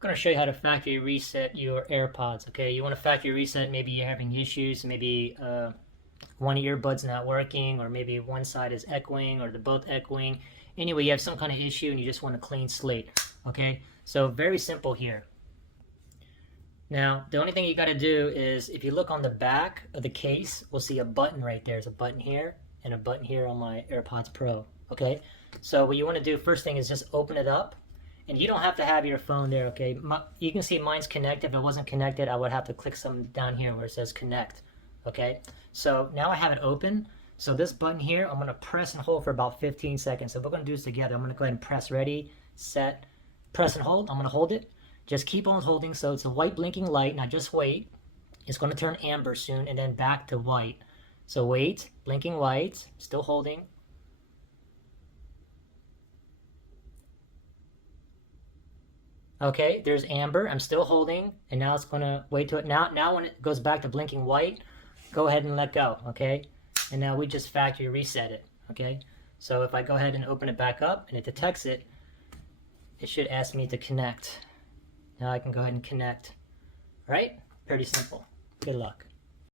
going to show you how to factory reset your AirPods. Okay, you want to factory reset. Maybe you're having issues. Maybe one earbud's not working, or maybe one side is echoing, or they're both echoing. Anyway, you have some kind of issue and you just want a clean slate. Okay, so very simple here. Now, the only thing you got to do is, if you look on the back of the case, we'll see a button right there. There's a button here and a button here on my AirPods Pro. Okay, so what you want to do first thing is just open it up. And you don't have to have your phone there, okay? You can see mine's connected. If it wasn't connected, I would have to click something down here where it says connect, okay? So now I have it open. So this button here, I'm gonna press and hold for about 15 seconds. So we're gonna do this together. I'm gonna go ahead and press ready, set, press and hold. I'm gonna hold it. Just keep on holding. So it's a white blinking light. Now just wait. It's gonna turn amber soon and then back to white. So wait, blinking white, still holding. Okay, there's amber. I'm still holding, and now it's gonna wait to it. Now when it goes back to blinking white, go ahead and let go, okay? And now we just factory reset it, okay? So if I go ahead and open it back up and it detects it, it should ask me to connect. Now I can go ahead and connect. All right? Pretty simple. Good luck.